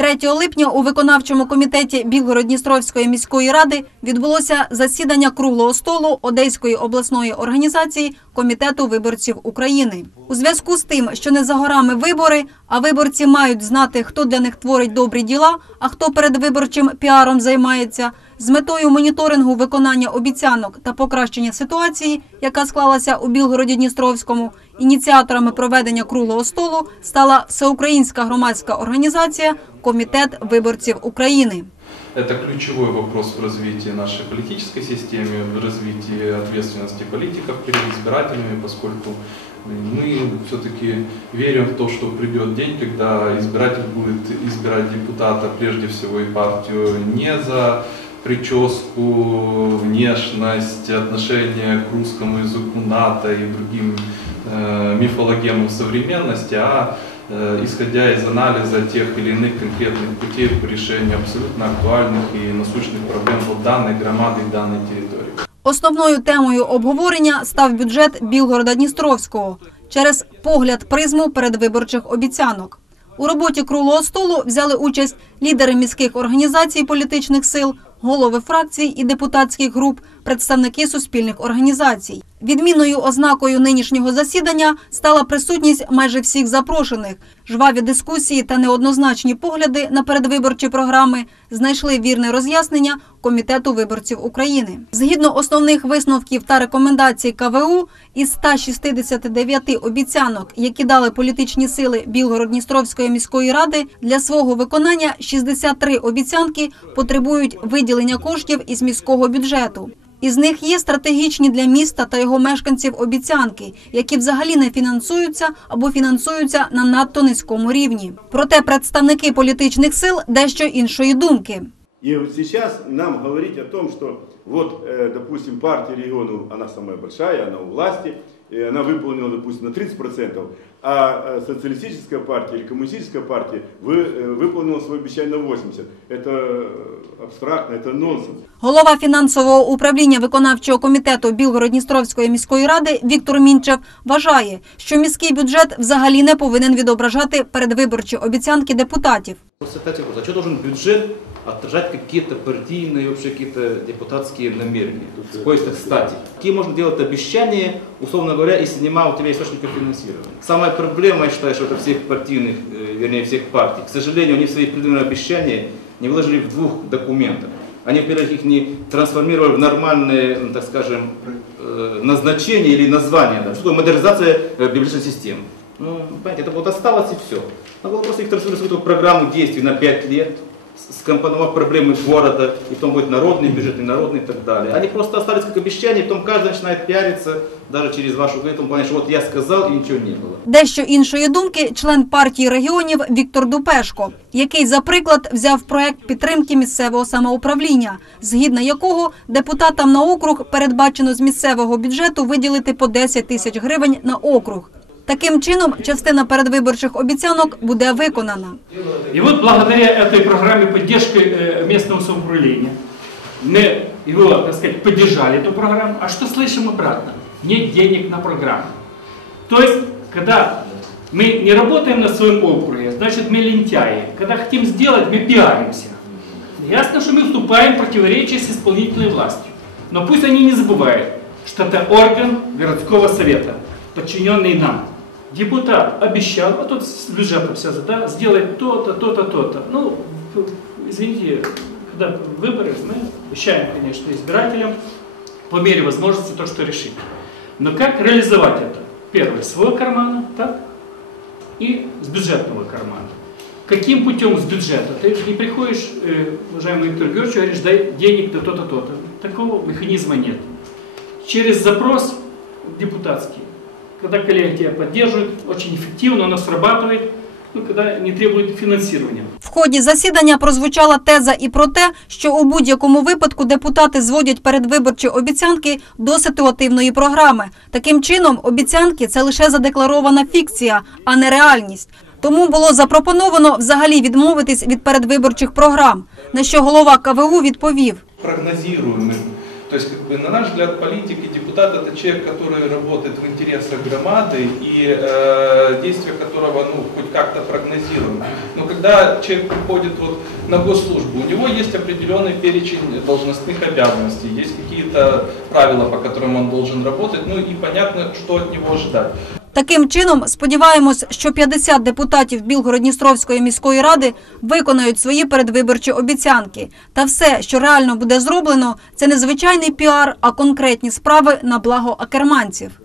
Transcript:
3 липня у виконавчому комітеті Білгород-Дністровської міської ради відбулося засідання круглого столу Одеської обласної організації Комітету виборців України. У зв'язку з тим, що не за горами вибори, а виборці мають знати, хто для них творить добрі діла, а хто перед виборчим піаром займається. З метою моніторингу виконання обіцянок та покращення ситуації, яка склалася у Білгороді-Дністровському, ініціаторами проведення круглого столу стала всеукраїнська громадська організація Комітет виборців України. Это ключевой вопрос в развитии нашей политической системы, в развитии ответственности политиков перед избирателями, поскольку мы все-таки верим в то, что придет день, когда избиратель будет избирать депутата, прежде всего и партию, не за прическу, внешность, отношение к русскому языку НАТО и другим э, мифологемам современности, а э, исходя из анализа тех или иных конкретных путей по решению абсолютно актуальных и насущных проблем вот данной громады и данной территории. Основною темою обговорення став бюджет Білгорода-Дністровського через погляд призму передвиборчих обіцянок. У роботі круглого столу взяли участь лідери міських організацій політичних сил, голови фракцій і депутатських груп, представники суспільних організацій. Відмінною ознакою нинішнього засідання стала присутність майже всіх запрошених. Жваві дискусії та неоднозначні погляди на передвиборчі програми знайшли вірне роз'яснення Комітету виборців України. Згідно основних висновків та рекомендацій КВУ, із 169 обіцянок, які дали політичні сили Білгород-Дністровської міської ради, для свого виконання 63 обіцянки потребують виділення коштів із міського бюджету. Із них є стратегічні для міста та його мешканців обіцянки, які взагалі не фінансуються або фінансуються на надто низькому рівні. Проте представники політичних сил дещо іншої думки. И вот сейчас нам говорить о том, что вот, э, допустим, партия регионов, она самая большая, у власти, и она выполнила, допустим, на 30%, а э, социалистическая партия или коммунистическая партия вы, э, выполнила свое обещание на 80%. Это э, абстрактно, это нонсенс. Голова фінансового управління виконавчого комітету Білгород-Дністровської міської ради Віктор Мінчев вважає, що міський бюджет взагалі не повинен відображати передвиборчі обіцянки депутатів. Просто кстати, вопрос, а что должен бюджет отражать какие-то партийные, вообще какие-то депутатские намерения? С какой-то стати. Какие можно делать обещания, условно говоря, если нема у тебя источника финансирования? Самая проблема, я считаю, что это всех партийных, э, вернее, всех партий. К сожалению, они свои предвыборные обещания не выложили в двух документах. Они, во-первых, их не трансформировали в нормальные, ну, так скажем, э, назначения или названия. Да. Что такое модернизация э, библиотечной системы? Ну, понимаете, это вот осталось и все. Надо было просто их трансформировать в программу действий на 5 лет, скомпоновав проблемы города, и потом будет народный бюджет, и народный и так далее. Они просто остались как обещания, и потом каждый начинает пиариться, даже через вашу газету, в том плане, что вот я сказал, и ничего не было. Дещо іншої думки член партії регіонів Віктор Дупешко, який за приклад взяв проект підтримки місцевого самоуправління, згідно якого депутатам на округ передбачено з місцевого бюджету виділити по 10 тисяч гривень на округ. Таким чином, частина передвиборчих обіцянок буде виконана. И вот благодаря этой программе поддержки э, местного самоуправления мы его, так сказать, поддержали эту программу. А что слышим обратно? Нет денег на программу. То есть, когда мы не работаем на своем округе, значит мы лентяи. Когда хотим сделать, мы пиаримся. Ясно, что мы вступаем в противоречие с исполнительной властью. Но пусть они не забывают, что это орган городского совета, подчиненный нам. Депутат обещал, а тут с бюджетом все, да, сделать то-то, то-то, то-то. Ну, извините, когда выборы, мы обещаем, конечно, избирателям по мере возможности то, что решить. Но как реализовать это? Первое, своего кармана, так? И с бюджетного кармана. Каким путем с бюджета? Ты не приходишь, э, уважаемый Виктор Георгиевич, говоришь, дай денег на то-то, то-то. Такого механизма нет. Через запрос депутатский, когда коллеги тебя поддерживают, очень эффективно, оно срабатывает, ну, когда не требует финансирования. В ході засідання прозвучала теза і про те, що у будь-якому випадку депутати зводять передвиборчі обіцянки до ситуативної програми. Таким чином, обіцянки це лише задекларована фікція, а не реальність. Тому було запропоновано взагалі відмовитись від передвиборчих програм. На що голова КВУ відповів: Прогнозируемых То есть, как бы, на наш взгляд, политик и депутат это человек, который работает в интересах громады и э, действия которого ну, хоть как-то прогнозируем. Но когда человек приходит вот на госслужбу, у него есть определенный перечень должностных обязанностей, есть какие-то правила, по которым он должен работать, ну и понятно, что от него ожидать. Таким чином, сподіваємось, що 50 депутатів Білгород-Дністровської міської ради виконають свої передвиборчі обіцянки. Та все, що реально буде зроблено, це не звичайний піар, а конкретні справи на благо акерманців.